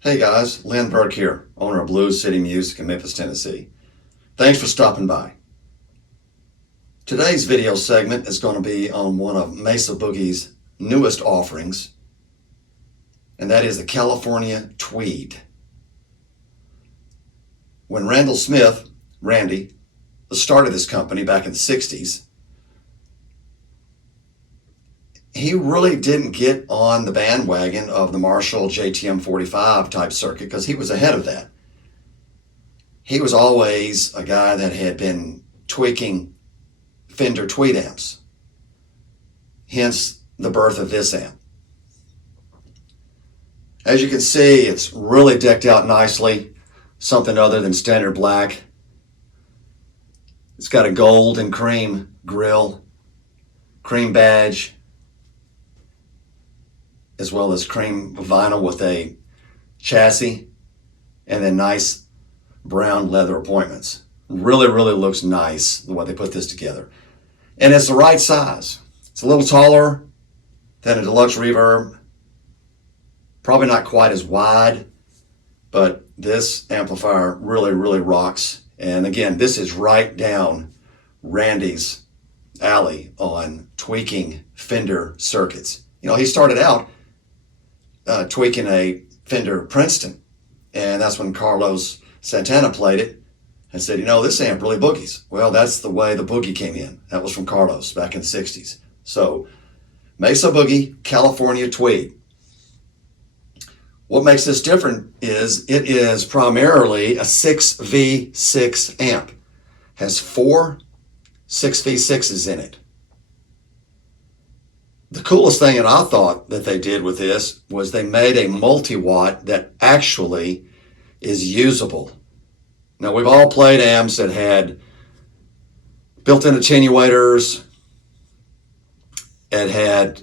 Hey guys, Burke here, owner of Blues City Music in Memphis, Tennessee. Thanks for stopping by. Today's video segment is going to be on one of Mesa Boogie's newest offerings, and that is the California Tweed. When Randy, started this company back in the 60s, he really didn't get on the bandwagon of the Marshall JTM 45 type circuit because he was ahead of that. He was always a guy that had been tweaking Fender Tweed amps, hence the birth of this amp. As you can see, it's really decked out nicely, something other than standard black. It's got a gold and cream grill, cream badge, as well as cream vinyl with a chassis, and then nice brown leather appointments. Really looks nice the way they put this together. And it's the right size. It's a little taller than a deluxe reverb. Probably not quite as wide, but this amplifier really rocks. And again, this is right down Randy's alley on tweaking Fender circuits. You know, he started out tweaking a Fender Princeton, and that's when Carlos Santana played it and said, you know, this amp really boogies. Well, that's the way the boogie came in. That was from Carlos back in the 60s. So Mesa Boogie California Tweed. What makes this different is it is primarily a 6V6 amp. Has 4 6V6s in it. The coolest thing that I thought that they did with this was they made a multi-watt that actually is usable. Now, we've all played amps that had built-in attenuators, it had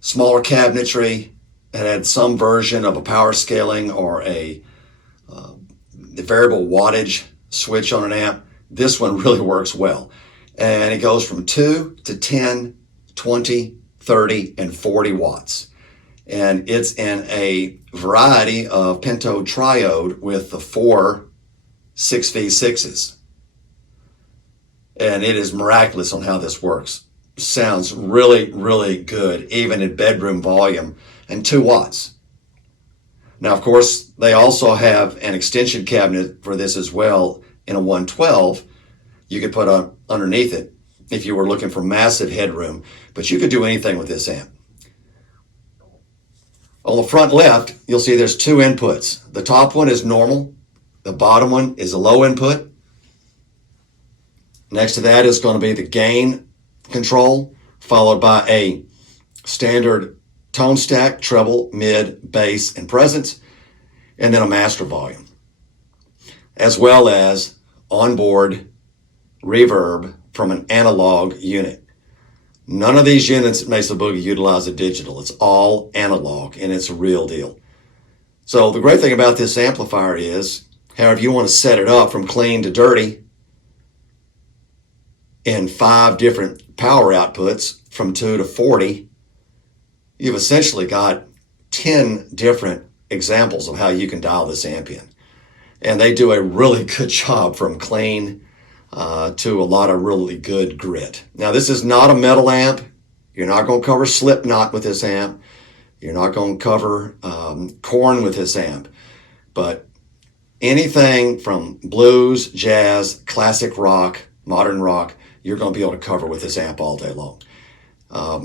smaller cabinetry, it had some version of a power scaling or a variable wattage switch on an amp. This one really works well. And it goes from 2 to 10, 20, 30, and 40 watts. And it's in a variety of pentode triode with the 4 6V6s. And it is miraculous on how this works. Sounds really good, even at bedroom volume, and 2 watts. Now, of course, they also have an extension cabinet for this as well in a 112. You could put underneath it if you were looking for massive headroom, but you could do anything with this amp. On the front left, you'll see there's 2 inputs. The top one is normal. The bottom one is a low input. Next to that is going to be the gain control, followed by a standard tone stack, treble, mid, bass, and presence, and then a master volume, as well as onboard reverb from an analog unit. None of these units at Mesa Boogie utilize a digital. It's all analog, and it's a real deal. So the great thing about this amplifier is, however you want to set it up from clean to dirty in 5 different power outputs from 2 to 40, you've essentially got 10 different examples of how you can dial this amp in. And they do a really good job from clean to a lot of really good grit. Now, this is not a metal amp. You're not going to cover Slipknot with this amp. You're not going to cover Korn with this amp. But anything from blues, jazz, classic rock, modern rock, you're going to be able to cover with this amp all day long. A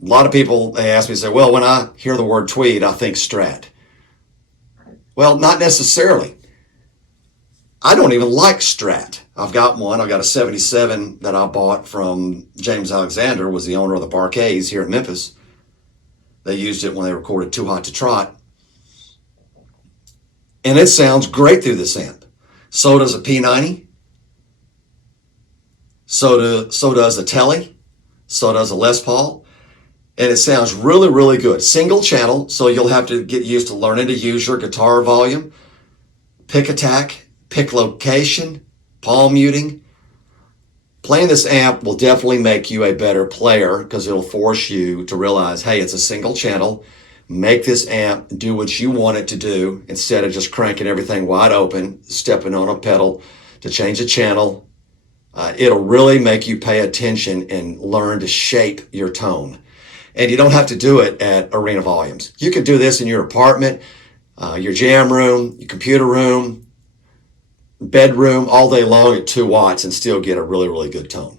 lot of people, they ask me, say, well, when I hear the word Tweed, I think Strat. Well, not necessarily. I don't even like Strat. I've got one. I've got a 77 that I bought from James Alexander, was the owner of the Barkays here in Memphis. They used it when they recorded Too Hot to Trot. And it sounds great through this amp. So does a P90. So does a Tele. So does a Les Paul. And it sounds really good. Single channel, so you'll have to get used to learning to use your guitar volume, pick attack, pick location, palm muting. Playing this amp will definitely make you a better player because it'll force you to realize, hey, it's a single channel. make this amp do what you want it to do instead of just cranking everything wide open, stepping on a pedal to change a channel. It'll really make you pay attention and learn to shape your tone. And you don't have to do it at arena volumes. You can do this in your apartment, your jam room, your computer room, bedroom, all day long at 2 watts and still get a really, really good tone.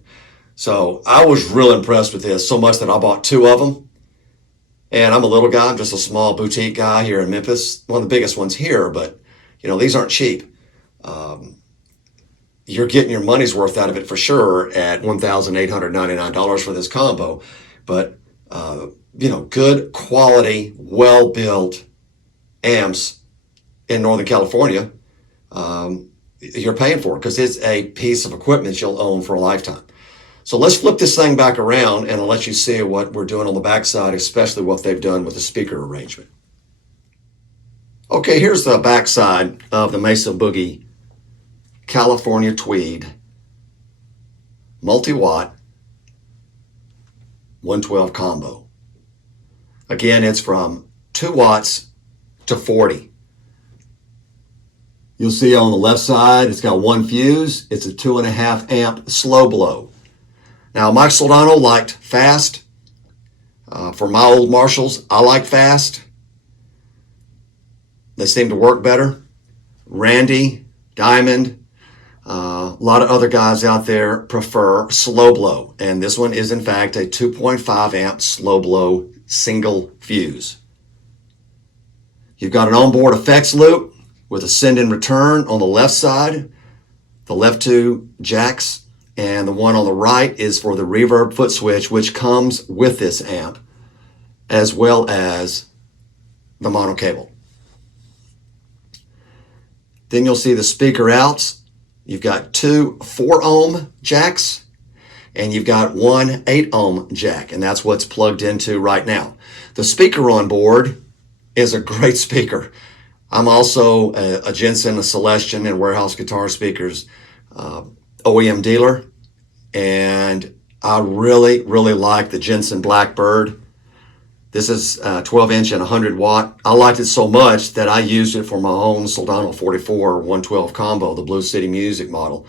So I was real impressed with this, so much that I bought 2 of them. And I'm a little guy, I'm just a small boutique guy here in Memphis, one of the biggest ones here, but these aren't cheap. You're getting your money's worth out of it for sure at $1,899 for this combo. But, good quality, well-built amps in Northern California, you're paying for it because it's a piece of equipment you'll own for a lifetime. So let's flip this thing back around and I'll let you see what we're doing on the backside, especially what they've done with the speaker arrangement. Okay, here's the backside of the Mesa Boogie California Tweed multi-watt 112 combo. Again, it's from 2 watts to 40. You'll see on the left side, it's got 1 fuse. It's a 2.5 amp slow blow. Now, Mike Soldano liked fast. For my old Marshalls, I like fast. They seem to work better. Randy, Diamond, a lot of other guys out there prefer slow blow. And this one is, in fact, a 2.5 amp slow blow single fuse. You've got an onboard effects loop with a send and return on the left side, the left 2 jacks, and the one on the right is for the reverb foot switch, which comes with this amp, as well as the mono cable. Then you'll see the speaker outs. You've got 2 4-ohm jacks, and you've got 1 8-ohm jack, and that's what's plugged into right now. The speaker on board is a great speaker. I'm also a Jensen, a Celestion, and Warehouse Guitar Speakers OEM dealer, and I really, really like the Jensen Black Bird. This is 12-inch and 100 watt. I liked it so much that I used it for my own Soldano 44 112 combo, the Blue City Music model.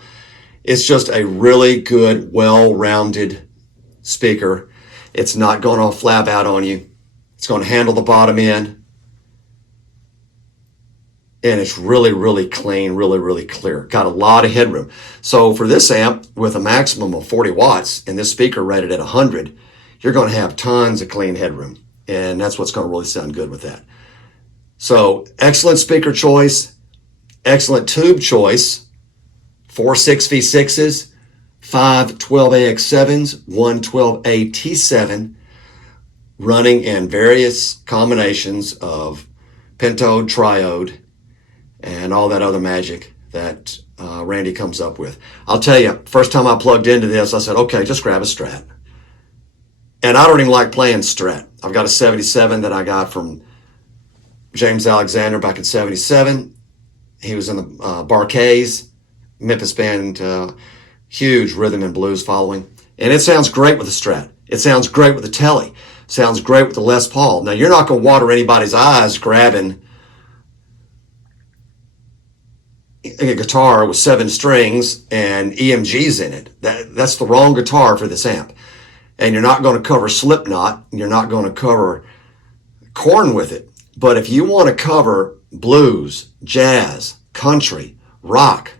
It's just a really good, well-rounded speaker. It's not going to flab out on you. It's going to handle the bottom end. And it's really, really clean, really, really clear. Got a lot of headroom. So for this amp with a maximum of 40 watts and this speaker rated at 100, you're going to have tons of clean headroom. And that's what's going to really sound good with that. So excellent speaker choice, excellent tube choice, 4 6V6s, 5 12AX7s, 1 12AT7, running in various combinations of pentode, triode, and all that other magic that Randy comes up with. I'll tell you, first time I plugged into this, I said, okay, just grab a Strat. And I don't even like playing Strat. I've got a 77 that I got from James Alexander back in 77. He was in the Burke's Memphis band, huge rhythm and blues following. And it sounds great with the Strat. It sounds great with the Telly. Sounds great with the Les Paul. Now, you're not going to water anybody's eyes grabbing a guitar with 7 strings and EMGs in it. That's the wrong guitar for this amp. And you're not going to cover Slipknot. You're not going to cover Korn with it. But if you want to cover blues, jazz, country, rock,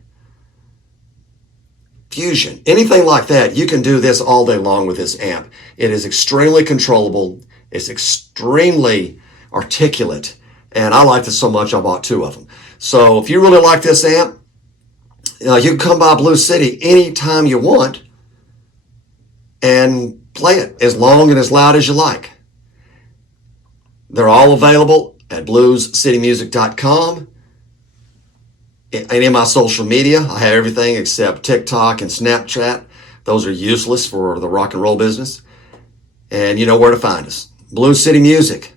fusion, anything like that, you can do this all day long with this amp. It is extremely controllable. It's extremely articulate. And I liked it so much, I bought 2 of them. So if you really like this amp, you can come by Blue City anytime you want and play it as long and as loud as you like. They're all available at bluescitymusic.com. Any of my social media, I have everything except TikTok and Snapchat. Those are useless for the rock and roll business. And you know where to find us. Blue City Music.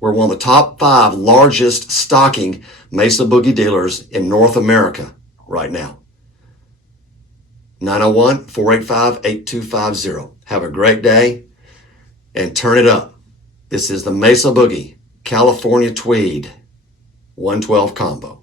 We're one of the top 5 largest stocking Mesa Boogie dealers in North America right now. 901-485-8250. Have a great day and turn it up. This is the Mesa Boogie California Tweed 112 combo.